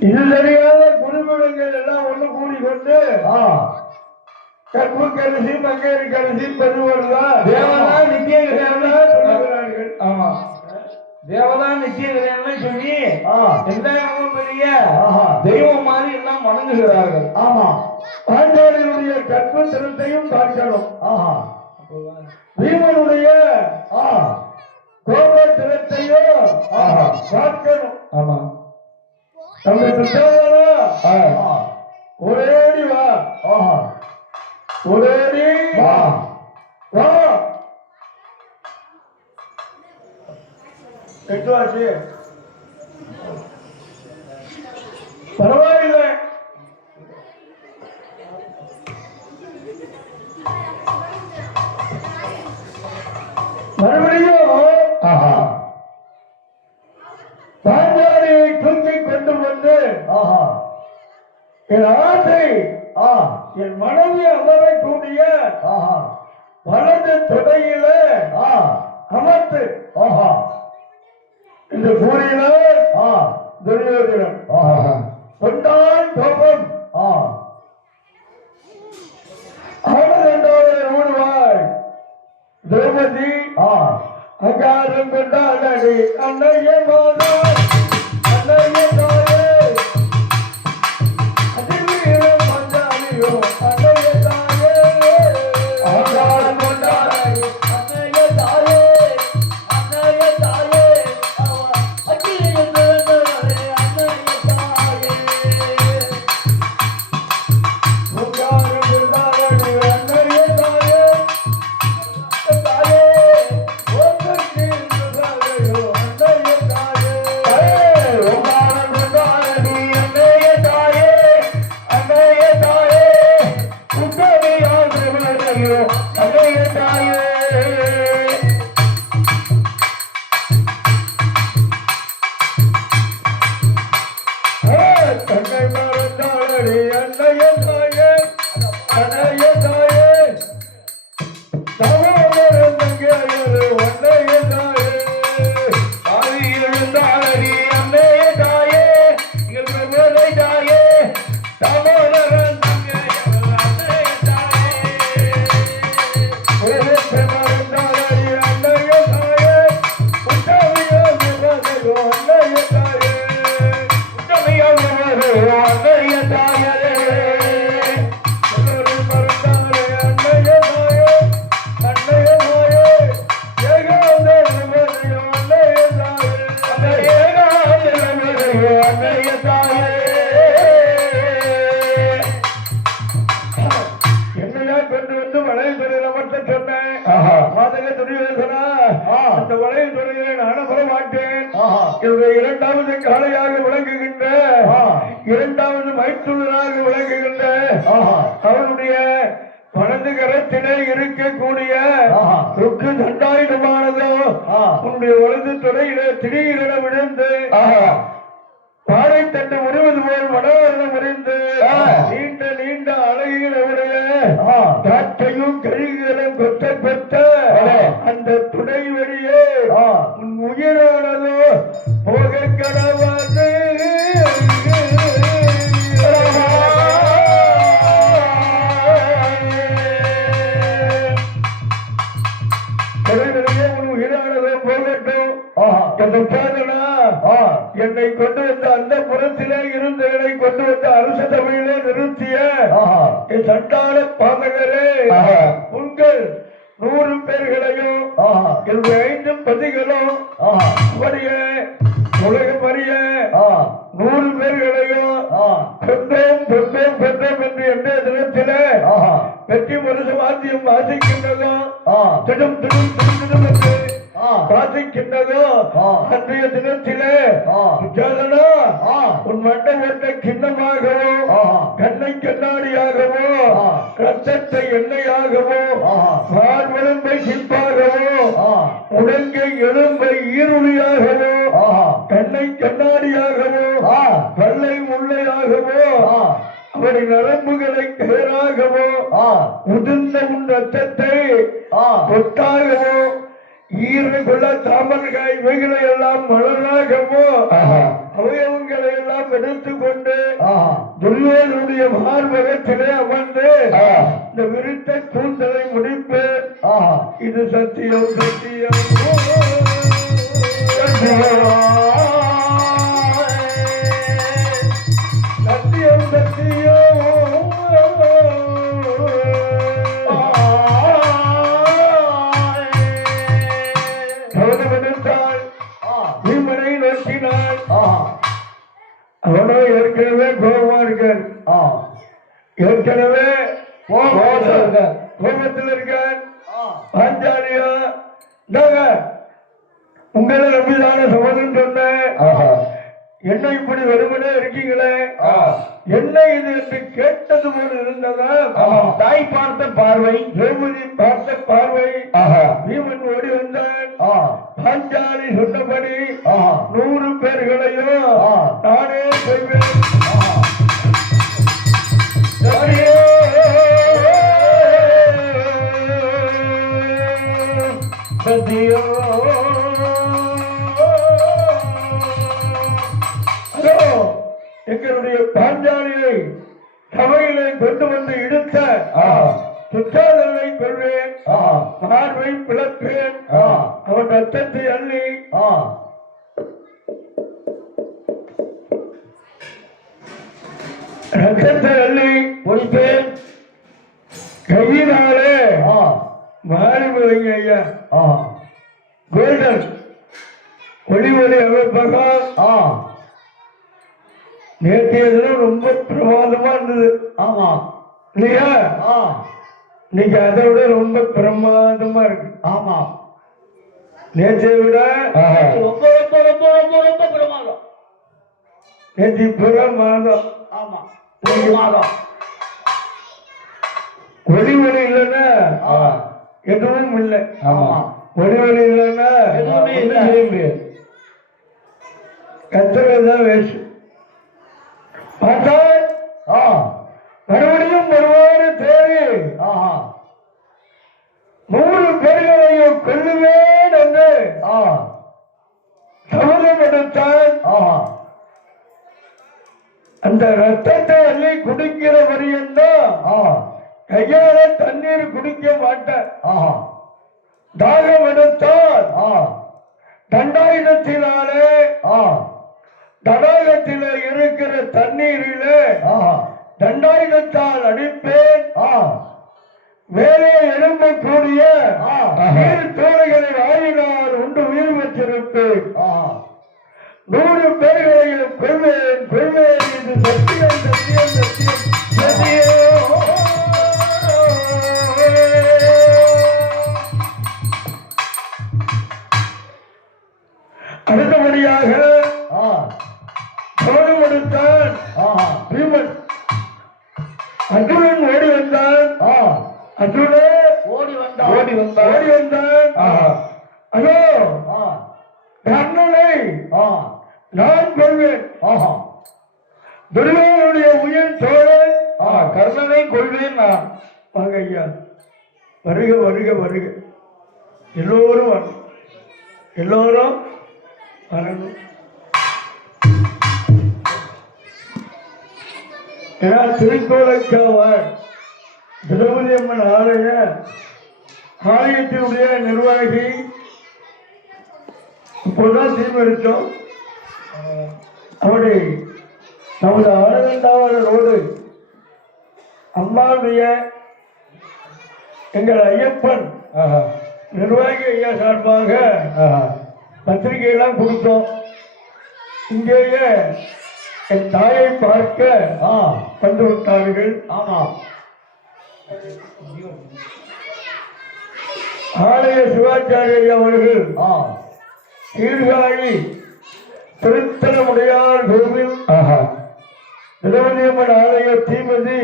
இது தெரியாத குருகுலங்கள் எல்லாம் ஒண்ணு கூடிக்கொண்டு ஆ. கற்பு கரிசி மங்கேரி கரிசி பெருவர்களா தேவனா நித்திய சொல்லுகிறார்கள். ஆமா. தேவதான் நிச்சயங்களை சொல்லி எல்லாரும் பெரிய. தெய்வம் மாதிரி எல்லாம் வணங்குகிறார்கள். ஆமா. பாஞ்சாலியுடைய கற்பு திறத்தையும் பார்க்கணும் ஆஹா. பீமனுடைய ஆ கோப திறத்தையும் ஆஹா. பார்க்கணும் ஆமா. ஒரேடி வா. ஒரேடி வா. வா. எட்டுவாச்சு பரவாயில்லை. மறுபடியும். ஆஹா. என் ஆசை ஆ என் மனதை அமரக்கூடிய ஆஹா வலது தொடையில அமர்த்து ஆஹா இந்த கூறினார் ஆ ஆஹா கொண்டான் கோபம் ஆ. ஆனந்தோடு திரௌபதி அங்காரம் அகாரம் கொண்டாடி அன்னைய வந்து வளையல் துறையில மட்டும் சொன்னேன். அந்த வளையல் துறையில நான் வர மாட்டேன் ஆஹா. என்னுடைய இரண்டாவது காளையாக விளங்குகின்ற. இரண்டாவது மைத்துனராக விளங்குகின்ற. அவனுடைய வலது கரத்திலே இருக்கக்கூடிய. ருக்கு தண்டாயுதமானதோ. உன்னுடைய வலது துறையில திடீரென விழுந்து ஆஹா. பாறை தண்டு உருவது போல் அறிந்து ஆ. நீண்ட நீண்ட அழகிகளுடைய. காற்றையும் கொத்த கொத்த ஆ. அந்த துணை வெளியே ஆ. உன் உயிரானதோ போக சண்டாள பாதகரே. உங்கள் நூறு பேர்களையும். என்னுடைய ஐந்து பதிகளும். அப்படியே உலகம் ஆ. நூறு பேர்களையும் ஆ. பெற்றோம் பெற்றோம் பெற்றோம் என்று என்ற தினத்திலே. வெற்றி முரசு வாத்தியம் வாசிக்கின்றதும். திடும் திடும் திடும் திடும் என்று ஆ. அன்றைய தினத்திலே ஆ. உன் மண்டை ஓட்ட கிண்ணமாகவோ. கண்ணை கண்ணாடியாகவோ. ரத்தத்தை எண்ணெயாகவோ. பார்வெலும்பை சிப்பாகவோ. உடங்கை எலும்பை ஈருளியாகவோ. கண்ணை கண்ணாடியாகவோ. பல்லை முள்ளையாகவோ ஆ. அவருடைய நரம்புகளை கேராகவோ ஆ. உதிர்ந்த உன் ரத்தத்தை ஆ. பொட்டாகவோ ஈரகுல தாமல்காய் இவைகளை எல்லாம் மலராகவோ. அவயவங்களை எல்லாம் எடுத்துக் கொண்டு ஆஹா. துரியோதனுடைய மார்பகத்திலே அமர்ந்து. இந்த விருத்த கூந்தலை முடிப்பு இது சத்தியம். சத்தியம்? ஏற்கனவே கோபத்துல இருக்கார் பாஞ்சாலியா இந்தாங்க. உங்களை நம்பிதான சமதம் சொன்னேன். என்ன இப்படி வெறுமனே இருக்கீங்களே? என்ன இது என்று கேட்டது போல இருந்ததா. தாய் பார்த்த பார்வை திரௌபதி பார்த்த பார்வை பீமன் ஓடி வந்தான். பாஞ்சாலி சொன்னபடி நூறு பேர்களையும். நானே செய்வேன். எங்களுடைய பாஞ்சாலியை சபையிலே கொண்டு வந்து இழுத்த துச்சாதனை கொள்வேன். பார்வை பிளப்பேன். ஆ. அவன் ரத்தத்தை அள்ளி. ரத்தத்தை அள்ளி முடிப்பேன் கையினாலே மாறி ஐயா. கோல்டன் ஒளி ஒளி அமைப்பகம் நேற்றைய தினம் ரொம்ப பிரமாதமா இருந்தது. ஆமா. இல்லையா? ஆ. இன்னைக்கு அதை விட ரொம்ப பிரமாதமா இருக்கு. ஆமா. நேற்றை விட ரொம்ப ரொம்ப ரொம்ப ரொம்ப ரொம்ப பிரமாதம். நேற்று புற மாதம் ஆமா. ஒரு மாதம் ஒளி ஒளி இல்லைன்னா. எதுவும் இல்லை. ஆமா. ஒளி இல்லைன்னா செய்ய முடியாது கத்துறதுதான் வேஸ்ட். பார்த்தால் மறுபடியும் வருவாரு தேடி நூறு பேர்களையும் கொல்லுவேன் என்று சபதம் எடுத்தான் ஆஹா அந்த ரத்தத்தை அள்ளி குடிக்கிற வரையந்தான் ஆ. கையால தண்ணீர் குடிக்க மாட்டேன் ஆஹா தாகம் எடுத்தால் தண்டாயுதத்தினாலே தடாகத்தில் இருக்கிற தண்ணீரிலே தண்டாயுதத்தால் அடிப்பேன் ஆ. மேலே எழும்பக்கூடிய ஆ. ஆயினால் உண்டு உயிர் வச்சிருப்பேன் நூறு பேர்களையும் கொள்வேன் கொள்வேன் என்று சத்தியம் சத்தியம் சத்தியம் சத்தியம். வருக வருக வருக. எல்லோரும் வரணும் எல்லோரும் வரணும். ஏன்னா திருக்கோலக்காவார் திரௌபதி அம்மன் ஆலய ஆலயத்தினுடைய நிர்வாகி. இப்போதான் தீர்மானித்தோம். அவருடைய நமது ஆனந்தாவர ரோடு அம்மாவுடைய எங்கள் ஐயப்பன் நிர்வாகி ஐயா சார்பாக பத்திரிகையெல்லாம் கொடுத்தோம். இங்கேயே என் தாயை பார்க்க வந்து விட்டார்கள் ஆமா. ஆலய சிவாச்சாரிய அவர்கள் ஆ. சீர்காழி திருத்தலமுடையார் கோவில் ஆஹா. திரௌபதியம்மன் ஆலய தீமதி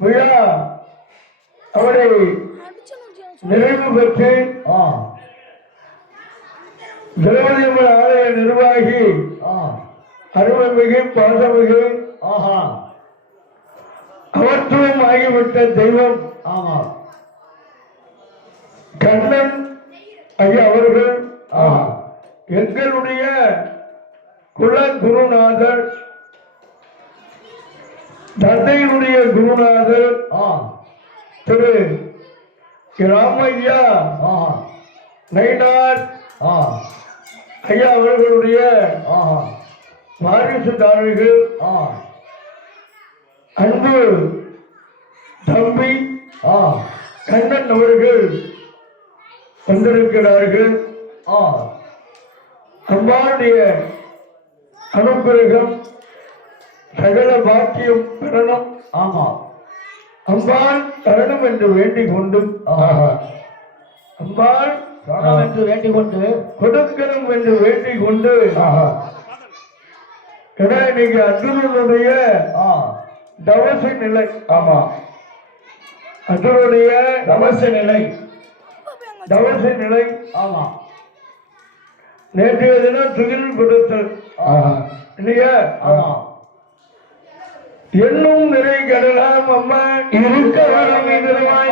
விழா அவரை நிறைவு பெற்று திரௌபதியம்மன் ஆலய நிர்வாகி. அருள்மிகு பாசமிகு ஆஹா. அவத்துவம் ஆகிவிட்ட தெய்வம். ஆமா. கண்ணன் ஐயா அவர்கள். எங்களுடைய குல குருநாதர் தந்தையினுடைய குருநாதர் திரு ராமையா ஆ நயினார் ஆ ஐயா அவர்களுடைய ஆ வாரிசுதாரர்கள் ஆ அன்பு தம்பி ஆ கண்ணன் அவர்கள் வந்திருக்கிறார்கள் ஆ அனுகிரகம் சகல பாக்கியம் பெறணும் ஆமாம். அம்பாள் தரணும் என்று வேண்டிக் கொண்டு அம்பாள் என்று வேண்டிக் கொண்டு கொடுக்கணும் என்று வேண்டிக் கொண்டு ஆஹா. ஏன்னா இன்னைக்கு அர்ஜுனனுடைய ஆ தவச நிலை ஆமா. அர்ஜுனுடைய தவச நிலை தவச நிலை ஆமா. நேற்றைய தினம் துகில் கொடுத்தல் ஆஹா. இல்லையா? ஆமா. என்னும் நிறை கடலாம் அம்மா இருக்க வரம் எதிர்வாய்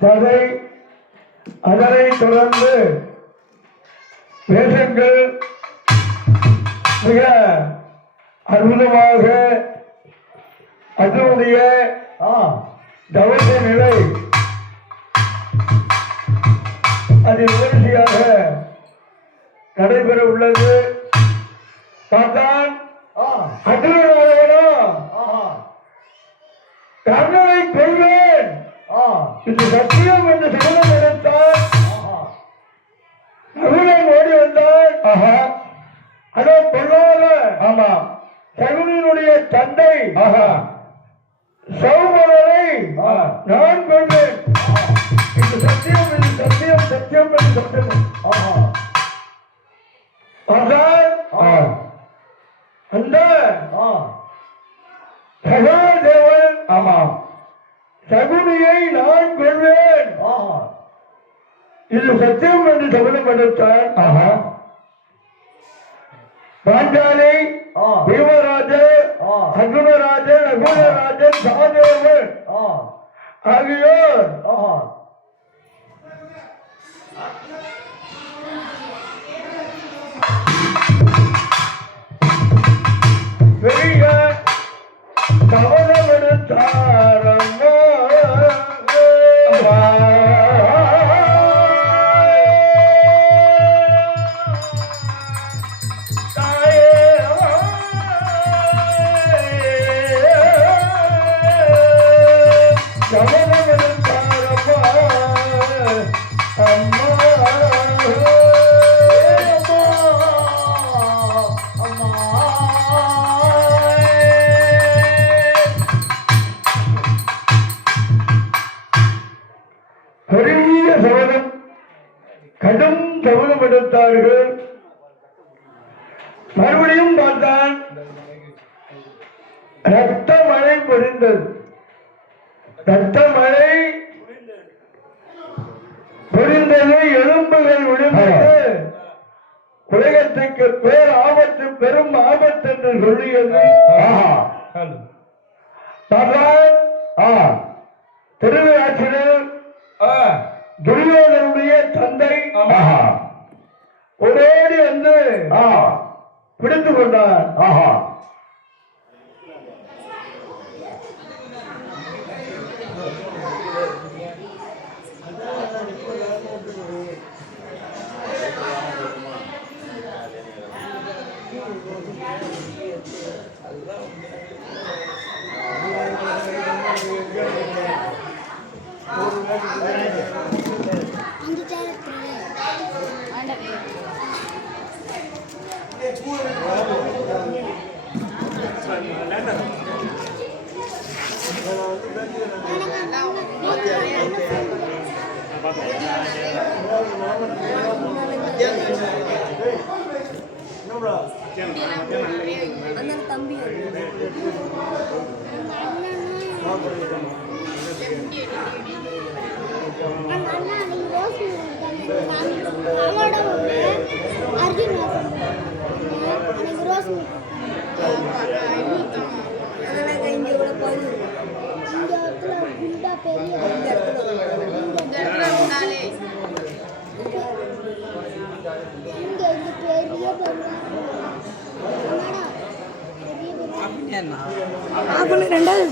சதை அதனை தொடர்ந்து தேசங்கள் மிக அற்புதமாக அதனுடைய தவச நிலை அது விமர்சையாக நடைபெற உள்ளது. பார்த்தான் ஆஹா. கர்ணனை கொள்வேன் என்று அதோ பொல்லாத ஆமா. சகுனியினுடைய தந்தை சௌமரனை. நான் கொள்வேன் இது சத்தியம் இது சத்தியம் சத்தியம் என்று சத்தியம். அந்த சகாதேவன் ஆமா. சகுனியை நான் கொள்வேன் இது சத்தியம் என்று சபதம் எடுத்தான் ஆஹா. பாஞ்சாலி ஆ. அர்ஜுனராஜன் அகுணராஜன் சகாதேவன் ஆகியோர். பெரிய கவனம் எடுத்தாரம்மா மறுபடியும் பார்த்தான். ரத்த மழை பொழிந்தது ரத்த மழை பொழிந்தது எலும்புகள் விழுந்தது. உலகத்துக்கு பேர் ஆபத்து பெரும் ஆபத்து என்று சொல்லியது. திருவிழாச்சினர் துரியோதனுடைய தந்தை. ஒரேடி வந்து பிடித்து கொண்டார். அந்த அண்ணன் தம்பி அர்ஜுன் ரோஸ் அதெல்லாம் இங்கே கூட போகுது இந்த இடத்துல குண்டா பெரிய இந்த இடத்துல இந்த பெரிய பெரிய ரெண்டாவது